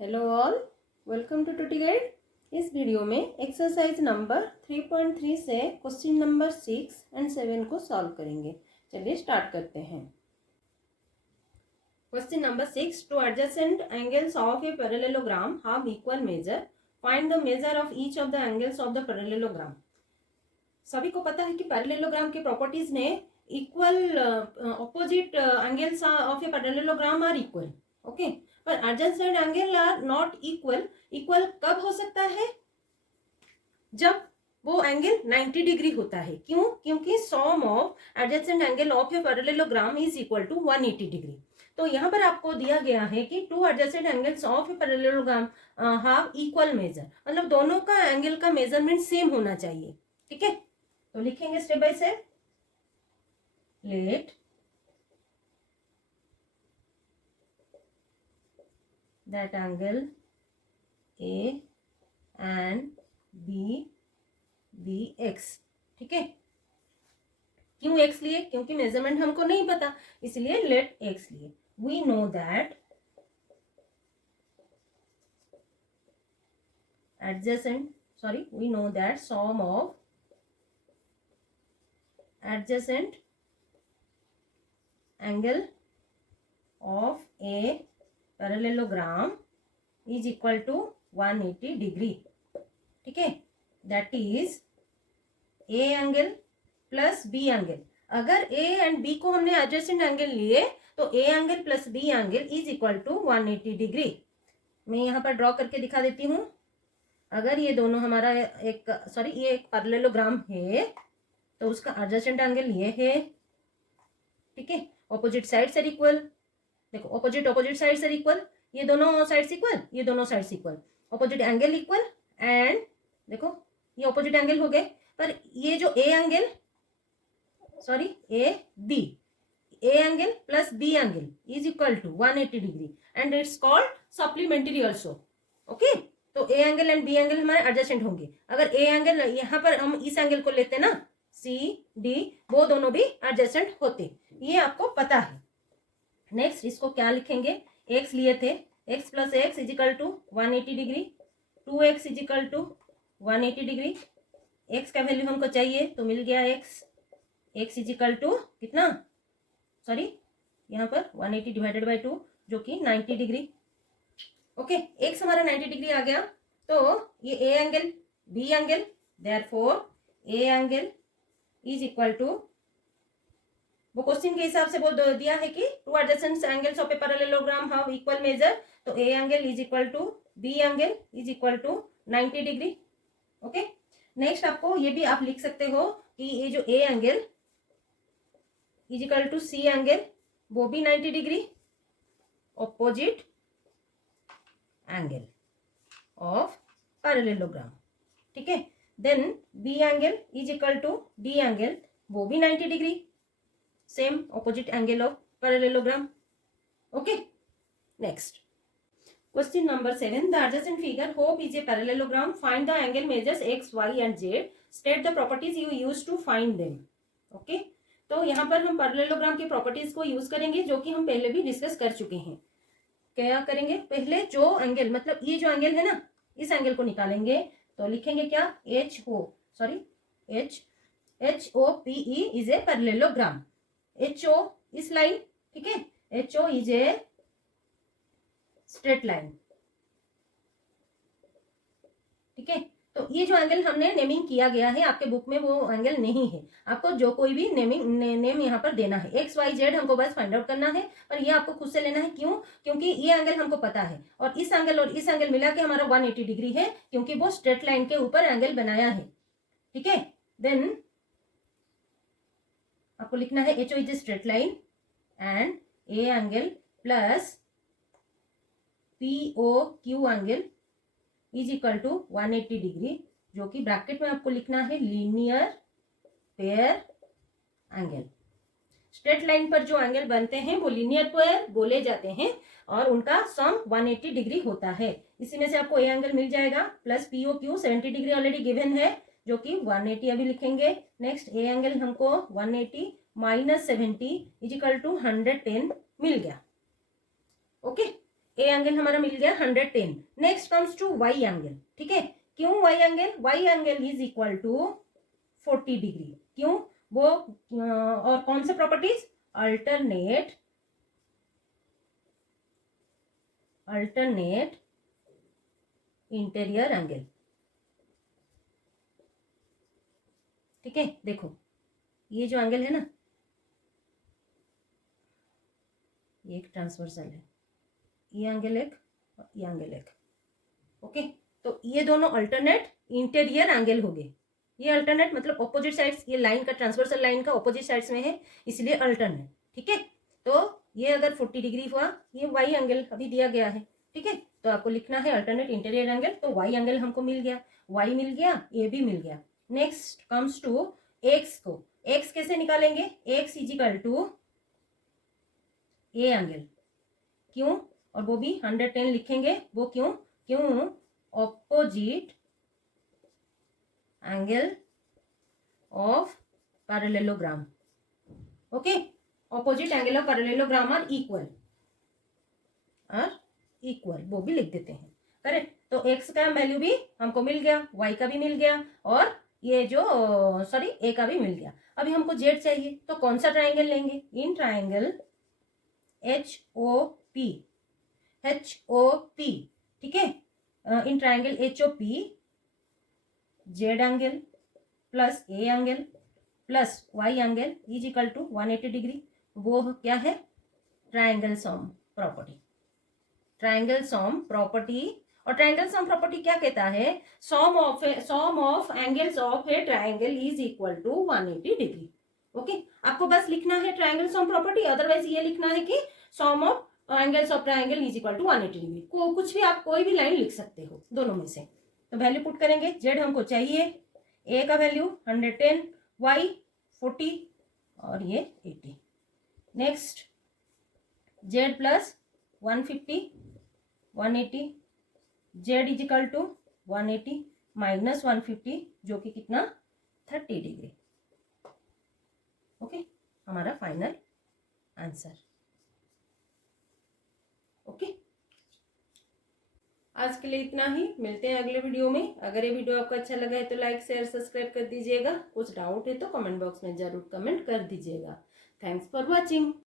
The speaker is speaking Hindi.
हेलो ऑल, वेलकम टू टूटी गाइड। इस वीडियो में एक्सरसाइज नंबर 3.3 से क्वेश्चन नंबर 6 एंड 7 को सॉल्व करेंगे। चलिए स्टार्ट करते हैं। Question number 6, two adjacent angles of a parallelogram have equal measure, find the measure of each of the angles of the parallelogram. सभी को पता है कि पैरेललोग्राम की प्रॉपर्टीज में equal opposite angles of a parallelogram are equal, okay. पर adjacent angle are not equal. Equal कब हो सकता है? जब वो एंगल 90 डिग्री होता है। क्यों? क्योंकि sum of adjacent angle of a parallelogram is equal to 180 degree. तो यहाँ पर आपको दिया गया है कि two adjacent angles of a parallelogram have equal measure, मतलब दोनों का एंगल का मेजरमेंट सेम होना चाहिए। ठीक है, तो लिखेंगे step by step. Let that angle A and B be x। ठीक है, क्यों x लिए? क्योंकि मेजरमेंट हमको नहीं पता, इसलिए लेट x लिए। We know that we know that sum of adjacent angle of a parallelogram is equal to 180 degree. ठीक है, that is a angle plus b angle. अगर ए एंड बी को हमने एडजेसेंट एंगल लिए तो a angle plus b angle is equal to 180 degree. मैं यहाँ पर ड्रॉ करके दिखा देती हूँ। अगर ये दोनों हमारा ये एक पैरेललोग्राम है तो उसका एडजेसेंट एंगल ये है। ठीक है, ऑपोजिट साइड्स आर इक्वल। देखो, ऑपोजिट साइड्स आर इक्वल, ये दोनों साइड्स इक्वल, ये दोनों sides equal, opposite angle equal. And देखो, ये ऑपोजिट एंगल हो गए, पर ये जो a angle plus b angle is equal to 180 degree and it's called supplementary also. Okay, तो a angle and b angle हमारे एडजेसेंट होंगे। अगर ए एंगल यहाँ पर हम इस एंगल को लेते ना, सी डी, वो दोनों भी एडजेसेंट होते, ये आपको पता है। नेक्स्ट इसको क्या लिखेंगे? x लिए थे, x plus x is equal to 180 degree, 2x is equal to 180 degree. x का वैल्यू हमको चाहिए तो मिल गया x इज इक्वल टू कितना, यहाँ पर 180 डिवाइडेड बाई 2 जो कि 90 डिग्री। ओके, x हमारा 90 डिग्री आ गया, तो ये a angle b angle, therefore a angle is equal to, वो क्वेश्चन के हिसाब से बोल दिया है कि two adjacent angles of a parallelogram have equal measure, तो a angle is equal to b angle is equal to 90 degree. Okay, next आपको ये भी आप लिख सकते हो कि ये जो a angle is equal to c angle, वो भी 90 degree, opposite angle of parallelogram. ठीक है, then b angle is equal to d angle, वो भी 90 degree, same opposite angle of parallelogram. Okay, next question number 7, the adjacent figure hope is a parallelogram, find the angle measures x, y and z, state the properties you use to find them. Okay, तो यहाँ पर हम पैरेललोग्राम की प्रॉपर्टीज को यूज करेंगे जो कि हम पहले भी डिस्कस कर चुके हैं। क्या करेंगे? पहले जो एंगल, मतलब ये जो एंगल है ना, इस एंगल को निकालेंगे तो लिखेंगे क्या, H O P E is a parallelogram. HO इस लाइन, ठीक है, HO is a straight line. ठीक है, तो ये जो एंगल हमने नेमिंग किया गया है, आपके बुक में वो एंगल नहीं है, आपको जो कोई भी नेम यहाँ पर देना है। एक्स वाई जेड हमको बस फाइंड आउट करना है, पर ये आपको खुद से लेना है। क्यों? क्योंकि ये एंगल हमको पता है और इस एंगल मिला के हमारा 180 डिग्री है, क्योंकि वो स्ट्रेट लाइन के ऊपर एंगल बनाया है। ठीक है, देन आपको लिखना है HO is a straight line and A angle plus POQ angle is equal to 180 degree, जो कि ब्रैकेट में आपको लिखना है linear pair angle. Straight line पर जो एंगल बनते हैं वो लीनियर पेयर बोले जाते हैं और उनका सम 180 डिग्री होता है। इसी में से आपको A एंगल मिल जाएगा, plus POQ 70 degree already given है, जो कि 180 अभी लिखेंगे। नेक्स्ट ए एंगल हमको 180 माइनस 70 इज इक्वल टू 110 मिल गया। ओके, ए एंगल हमारा मिल गया 110। Next comes to y angle, ठीक है। क्यों y angle? Y angle is equal to 40 degree. क्यों? वो और कौन से प्रॉपर्टीज? अल्टरनेट इंटीरियर एंगल, ठीक है। देखो ये जो एंगल है ना, ये एक ट्रांसवर्सल है, ये एंगल एक, ये एंगल एक, ओके। तो ये दोनों अल्टरनेट इंटीरियर एंगल हो गए। ये अल्टरनेट मतलब ऑपोजिट साइड्स, ये लाइन का ट्रांसवर्सल लाइन का ऑपोजिट साइड्स में है, इसलिए अल्टरनेट, ठीक है। तो ये अगर 40 डिग्री हुआ, ये वाई एंगल अभी दिया गया है, ठीक है। तो आपको लिखना है अल्टरनेट इंटीरियर एंगल। तो वाई एंगल हमको मिल गया, वाई मिल गया, ए भी मिल गया। नेक्स्ट कम्स टू एक्स को। एक्स कैसे निकालेंगे? X is equal to a angle. क्यों? और वो भी 110 लिखेंगे। वो क्यों? क्यों? Opposite angle of parallelogram, okay. Opposite angle of parallelogram are equal, वो भी लिख देते हैं, करेक्ट। तो एक्स का वैल्यू भी हमको मिल गया, वाई का भी मिल गया, और ये जो सॉरी ए का भी मिल गया। अभी हमको जेड चाहिए, तो कौन सा ट्राइंगल लेंगे? इन ट्राइंगल HOP, ठीक है। In triangle HOP z angle plus a angle plus y angle is equal to 180 degree. वो क्या है? Triangle sum property. Triangle sum property, और ट्राइंगल सम प्रॉपर्टी क्या कहता है? Sum of angles of a triangle is equal to 180 degree, okay. आपको बस लिखना है ट्राइंगल सम प्रॉपर्टी, अदरवाइज ये लिखना है कि sum of angles of triangle is equal to 180 degree. को कुछ भी आप कोई भी लाइन लिख सकते हो दोनों में से। तो वैल्यू पुट करेंगे। जेड हमको चाहिए, ए का वैल्यू 110, वाई 40 और ये 80। Next z plus 150 180, z is equal to 180 minus 150 जो कि कितना? 30 डिग्री, ओके। हमारा फाइनल आंसर, ओके। आज के लिए इतना ही, मिलते हैं अगले वीडियो में। अगर ये वीडियो आपको अच्छा लगा है तो लाइक शेयर सब्सक्राइब कर दीजिएगा। कुछ डाउट है तो कमेंट बॉक्स में जरूर कमेंट कर दीजिएगा। Thanks for watching.